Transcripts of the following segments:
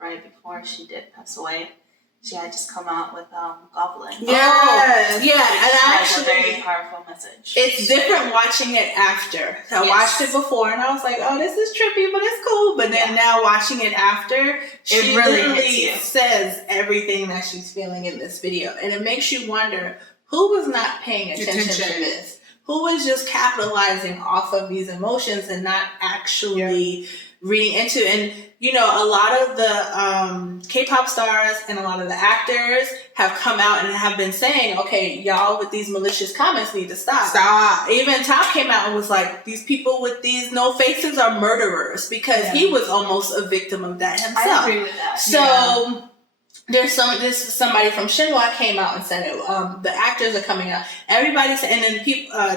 right before she did pass away, she had just come out with Goblin. Yes. Which has a very powerful message. It's different watching it after. I watched it before and I was like, oh, this is trippy, but it's cool. But then now watching it after, she really says everything that she's feeling in this video. And it makes you wonder, who was not paying attention to this? Who was just capitalizing off of these emotions and not actually reading into it? And, a lot of the K-pop stars and a lot of the actors have come out and have been saying, okay, y'all with these malicious comments need to stop. Stop. Even Top came out and was like, these people with these no faces are murderers, because he was almost a victim of that himself. I agree with that. So... There's somebody from Shinhwa came out and said it. The actors are coming out. Everybody said, and then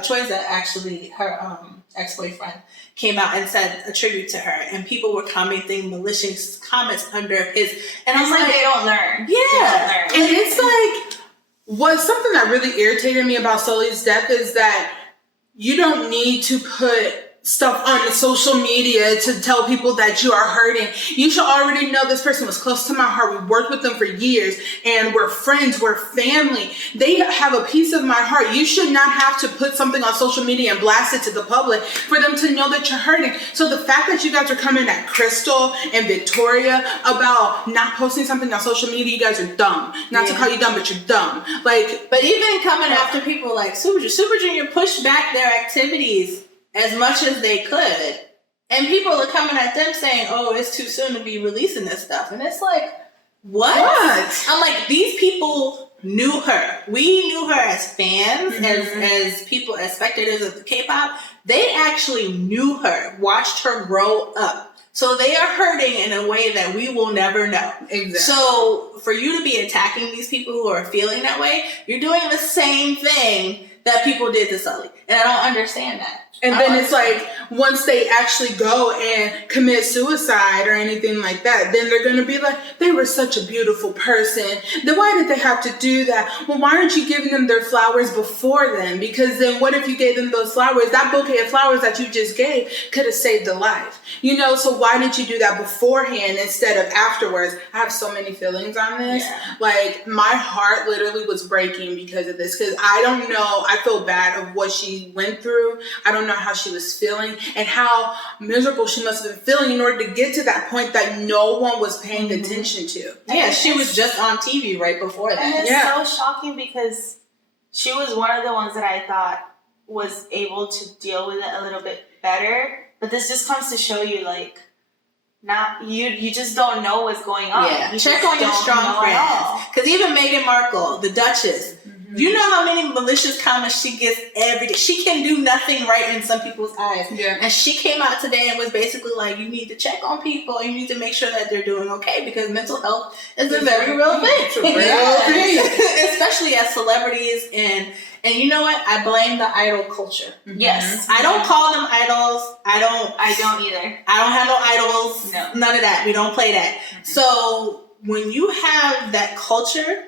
Choiza, actually, her ex-boyfriend, came out and said a tribute to her, and people were commenting malicious comments under his. And I'm like, they don't learn. Yeah, and it's like, something that really irritated me about Sulli's death is that you don't need to put stuff on the social media to tell people that you are hurting. You should already know this person was close to my heart. We worked with them for years and we're friends, we're family. They have a piece of my heart. You should not have to put something on social media and blast it to the public for them to know that you're hurting. So the fact that you guys are coming at Crystal and Victoria about not posting something on social media, you guys are dumb. Not to call you dumb, but you're dumb. But even coming after people like Super Junior pushed back their activities as much as they could, and people are coming at them saying, oh, it's too soon to be releasing this stuff. And it's like, what? I'm like, these people knew her. We knew her as fans, as people, as spectators of the K-pop. They actually knew her, watched her grow up. So they are hurting in a way that we will never know. Exactly. So for you to be attacking these people who are feeling that way, you're doing the same thing that people did to Sulli. And I don't understand that. And then it's like, once they actually go and commit suicide or anything like that, then they're going to be like, they were such a beautiful person. Then why did they have to do that? Well, why aren't you giving them their flowers before then? Because then what if you gave them those flowers? That bouquet of flowers that you just gave could have saved a life. So why didn't you do that beforehand instead of afterwards? I have so many feelings on this. Yeah. Like, my heart literally was breaking because of this. Because I don't know. I feel bad of what she went through. I don't know how she was feeling and how miserable she must have been feeling in order to get to that point that no one was paying attention to. Yeah, she was just on TV right before that. And it's so shocking because she was one of the ones that I thought was able to deal with it a little bit better. But this just comes to show you, like, you just don't know what's going on. Yeah, check on your strong friends. Because even Meghan Markle, the Duchess, you know how many malicious comments she gets every day. She can do nothing right in some people's eyes. Yeah. And she came out today and was basically like, you need to check on people. You need to make sure that they're doing okay, because mental health is a very real thing. It's a real thing. Especially as celebrities. And you know what? I blame the idol culture. Yes. I don't call them idols. I don't either. I don't have no idols. No. None of that. We don't play that. So when you have that culture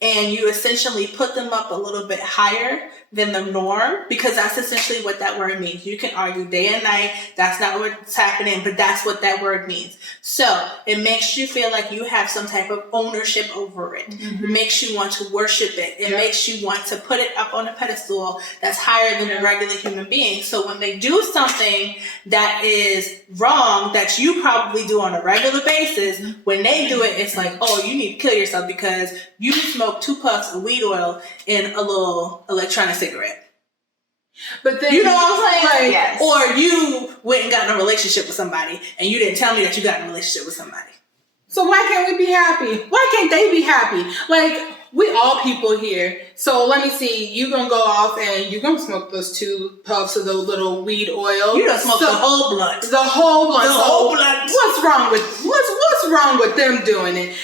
and you essentially put them up a little bit higher than the norm, because that's essentially what that word means. You can argue day and night, that's not what's happening, but that's what that word means. So it makes you feel like you have some type of ownership over it. It makes you want to worship it. It makes you want to put it up on a pedestal that's higher than a regular human being. So when they do something that is wrong, that you probably do on a regular basis, when they do it, it's like, oh, you need to kill yourself because you smoked 2 puffs of weed oil in a little electronic cigarette. But then, you know what I'm saying? Like, yes. Or you went and got in a relationship with somebody and you didn't tell me that you got in a relationship with somebody. So why can't we be happy? Why can't they be happy? Like, we all people here. So let me see. You gonna go off and you gonna smoke those 2 puffs of the little weed oil. You done smoked the whole blunt. The whole blunt. The whole blunt. What's wrong with them doing it?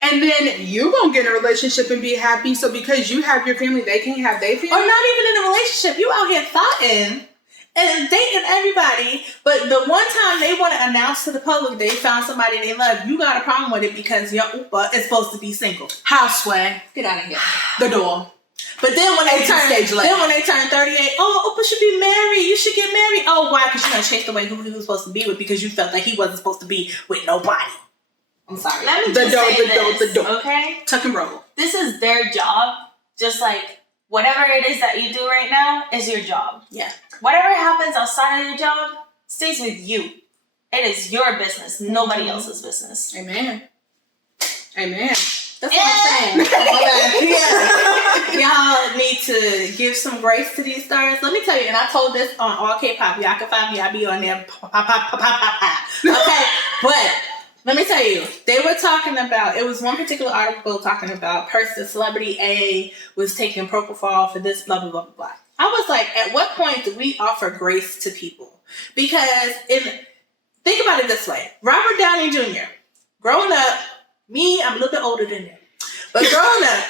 And then you gonna get in a relationship and be happy. So because you have your family, they can't have their family. Or not even in a relationship. You out here thotting and dating everybody. But the one time they want to announce to the public they found somebody they love, you got a problem with it because your Upa is supposed to be single. How, Sway? Get out of here. The door. But then when they turn 38, oh, Oprah should be married. You should get married. Oh, why? Because you done chased away who he was supposed to be with because you felt like he wasn't supposed to be with nobody. I'm sorry. Let me just say this, okay? Tuck and roll. This is their job. Just like whatever it is that you do right now is your job. Yeah. Whatever happens outside of your job stays with you. It is your business, nobody else's business. Amen. That's what I'm saying. Y'all need to give some grace to these stars. Let me tell you, and I told this on all KPop. Y'all can find me. I be on there. Okay, but let me tell you, they were talking about, it was one particular article talking about celebrity A was taking propofol for this, blah, blah, blah, blah, blah. I was like, at what point do we offer grace to people? Because think about it this way. Robert Downey Jr., growing up, me, I'm a little bit older than him. But growing up,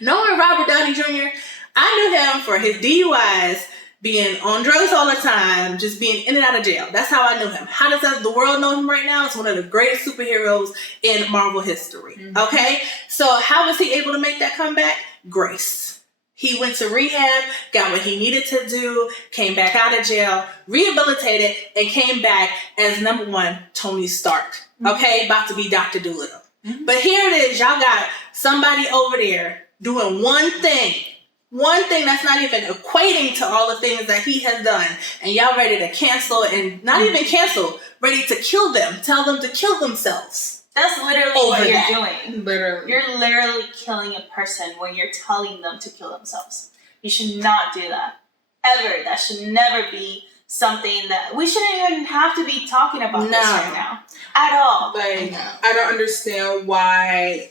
knowing Robert Downey Jr., I knew him for his DUIs, being on drugs all the time, just being in and out of jail. That's how I knew him. How does the world know him right now? It's one of the greatest superheroes in Marvel history. Okay? So how was he able to make that comeback? Grace. He went to rehab, got what he needed to do, came back out of jail, rehabilitated, and came back as number one Tony Stark. Okay? About to be Dr. Dolittle. But here it is. Y'all got somebody over there doing one thing that's not even equating to all the things that he has done. And y'all ready to cancel and not even cancel, ready to kill them. Tell them to kill themselves. That's literally what you're doing. Literally. You're literally killing a person when you're telling them to kill themselves. You should not do that. Ever. That should never be something that we shouldn't even have to be talking about this right now. At all. Like, I don't understand why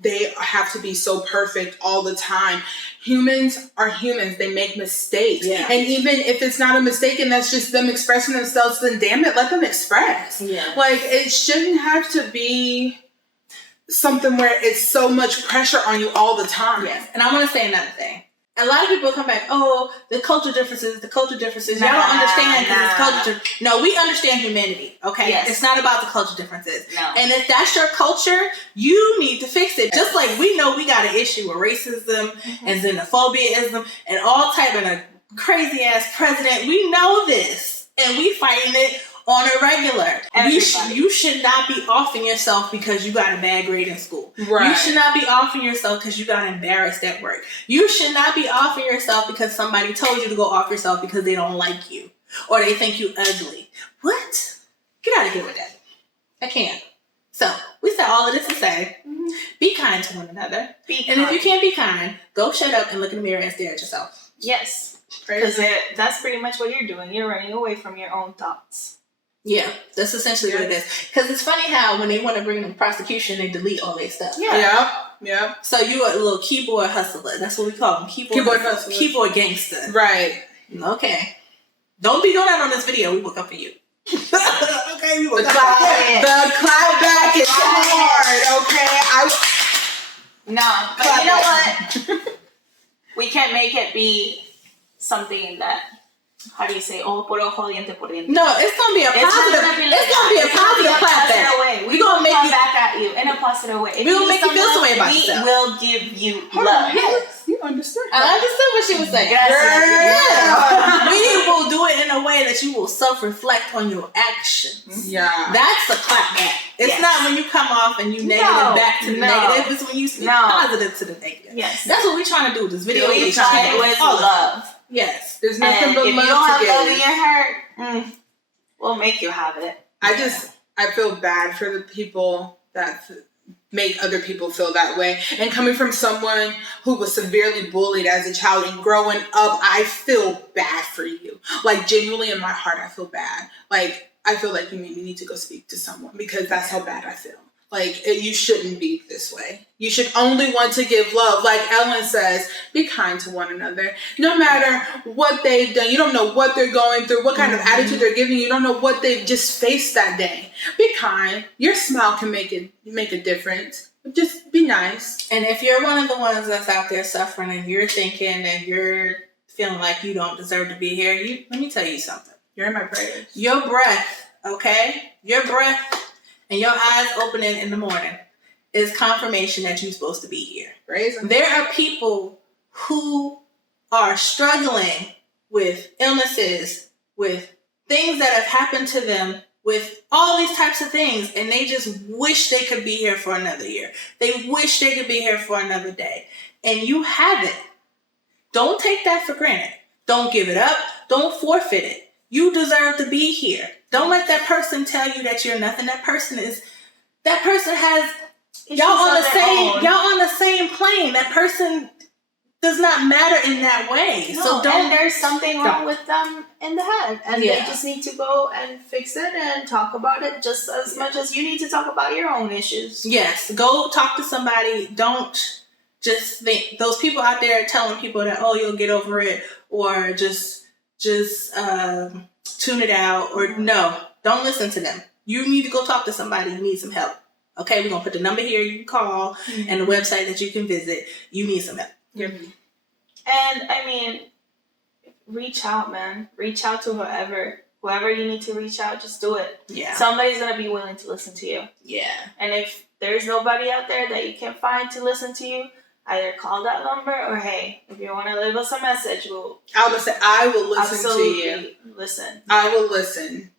they have to be so perfect all the time. Humans are humans. They make mistakes. Yeah. And even if it's not a mistake and that's just them expressing themselves, then damn it, let them express. Yeah. Like, it shouldn't have to be something where it's so much pressure on you all the time. Yes. And I want to say another thing. A lot of people come back, oh, the culture differences. Y'all don't understand because it's culture. No, we understand humanity, okay? Yes. It's not about the culture differences. No. And if that's your culture, you need to fix it. Just like we know we got an issue with racism and xenophobia and all type of a crazy ass president. We know this. And we fighting it on a regular. You should not be offing yourself because you got a bad grade in school. Right. You should not be offing yourself because you got embarrassed at work. You should not be offing yourself because somebody told you to go off yourself because they don't like you or they think you ugly. What? Get out of here with that. I can't. So we said all of this to say, be kind to one another. And if you can't be kind, go shut up and look in the mirror and stare at yourself. Yes. Because that's pretty much what you're doing. You're running away from your own thoughts. Yeah, that's essentially what it is. Because it's funny how when they want to bring them prosecution, they delete all their stuff. Yeah. So you are a little keyboard hustler. That's what we call them. Keyboard hustler. Keyboard gangster. Right. Okay. Don't be doing that on this video. We will come for you. Okay, we will come for you. The clap back is hard, okay? No, but you know what? We can't make it be something that... How do you say? Oh, por ojo, diente por diente. No, it's gonna be a positive. It's gonna be a positive clapback. We're gonna make you back at you in a positive way. We will make you feel some way about yourself. We will give you love. Yes, you understood. I understood what she was saying. Yeah. We will do it in a way that you will self-reflect on your actions. Yeah, that's the clapback. It's not when you come off and you negative back to the negative. It's when you speak positive to the negative. Yes, that's what we're trying to do with this video. We're trying with love. Yes. There's nothing but love to give. If you don't have love in your heart, we'll make you have it. I feel bad for the people that make other people feel that way. And coming from someone who was severely bullied as a child and growing up, I feel bad for you. Like, genuinely in my heart, I feel bad. Like, I feel like you maybe need to go speak to someone because that's how bad I feel. Like, you shouldn't be this way. You should only want to give love. Like Ellen says, be kind to one another. No matter what they've done. You don't know what they're going through, what kind of attitude they're giving you. You don't know what they've just faced that day. Be kind. Your smile can make a difference. Just be nice. And if you're one of the ones that's out there suffering and you're thinking that you're feeling like you don't deserve to be here, let me tell you something. You're in my prayers. Your breath, okay? Your breath and your eyes opening in the morning is confirmation that you're supposed to be here. Praise Him. There are people who are struggling with illnesses, with things that have happened to them, with all these types of things, and they just wish they could be here for another year. They wish they could be here for another day. And you haven't. Don't take that for granted. Don't give it up. Don't forfeit it. You deserve to be here. Don't let that person tell you that you're nothing. That person has y'all on the same plane. That person does not matter in that way. No, so don't. And there's something wrong with them in the head, and they just need to go and fix it and talk about it just as much as you need to talk about your own issues. Yes, go talk to somebody. Don't just think those people out there telling people that, oh, you'll get over it, or just tune it out, or no, don't listen to them. You need to go talk to somebody who needs some help. Okay, we're gonna put the number here you can call and the website that you can visit. You need some help. And I mean, reach out, man. Reach out to whoever you need to reach out. Just do it. Yeah, somebody's gonna be willing to listen to you. Yeah, and if there's nobody out there that you can find to listen to you, either call that number or hey, if you want to leave us a message, I will listen to you. Listen. I will listen.